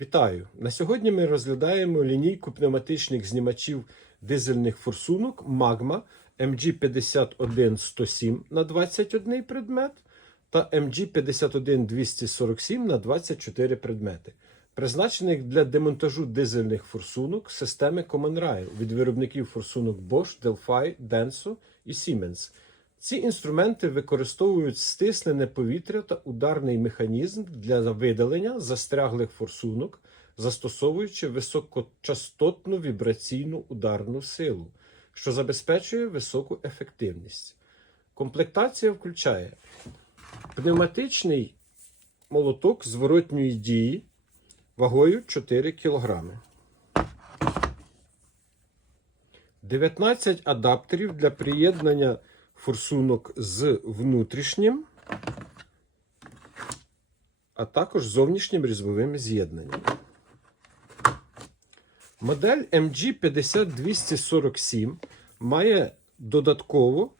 Вітаю! На сьогодні ми розглядаємо лінійку пневматичних знімачів дизельних форсунок Magma MG51107 на 21 предмет та MG51247 на 24 предмети, призначених для демонтажу дизельних форсунок системи Common Rail від виробників форсунок Bosch, Delphi, Denso і Siemens. Ці інструменти використовують стислене повітря та ударний механізм для видалення застряглих форсунок, застосовуючи високочастотну вібраційну ударну силу, що забезпечує високу ефективність. Комплектація включає пневматичний молоток зворотньої дії вагою 4 кг. 19 адаптерів для приєднання форсунок з внутрішнім, а також зовнішнім різьбовим з'єднанням. Модель MG50247 має додатково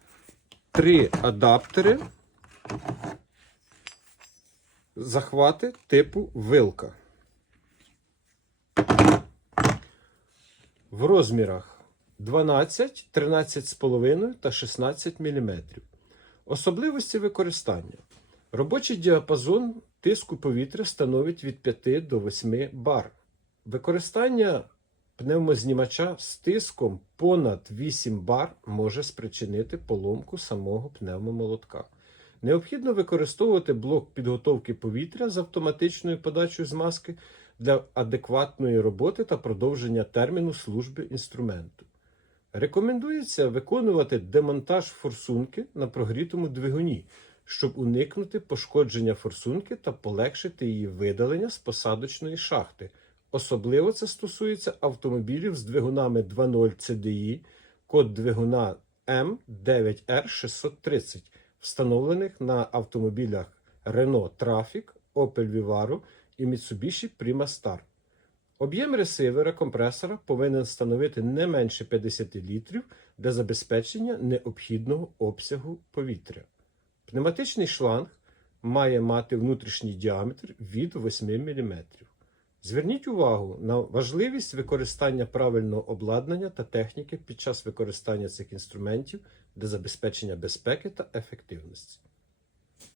три адаптери захвати типу вилка. В розмірах 12, 13,5 та 16 мм. Особливості використання. Робочий діапазон тиску повітря становить від 5 до 8 бар. Використання пневмознімача з тиском понад 8 бар може спричинити поломку самого пневмомолотка. Необхідно використовувати блок підготовки повітря з автоматичною подачею змазки для адекватної роботи та продовження терміну служби інструменту. Рекомендується виконувати демонтаж форсунки на прогрітому двигуні, щоб уникнути пошкодження форсунки та полегшити її видалення з посадочної шахти. Особливо це стосується автомобілів з двигунами 2.0 CDI, код двигуна M9R630, встановлених на автомобілях Renault Trafic, Opel Vivaro і Mitsubishi Primastar. Об'єм ресивера компресора повинен становити не менше 50 літрів для забезпечення необхідного обсягу повітря. Пневматичний шланг має мати внутрішній діаметр від 8 мм. Зверніть увагу на важливість використання правильного обладнання та техніки під час використання цих інструментів для забезпечення безпеки та ефективності.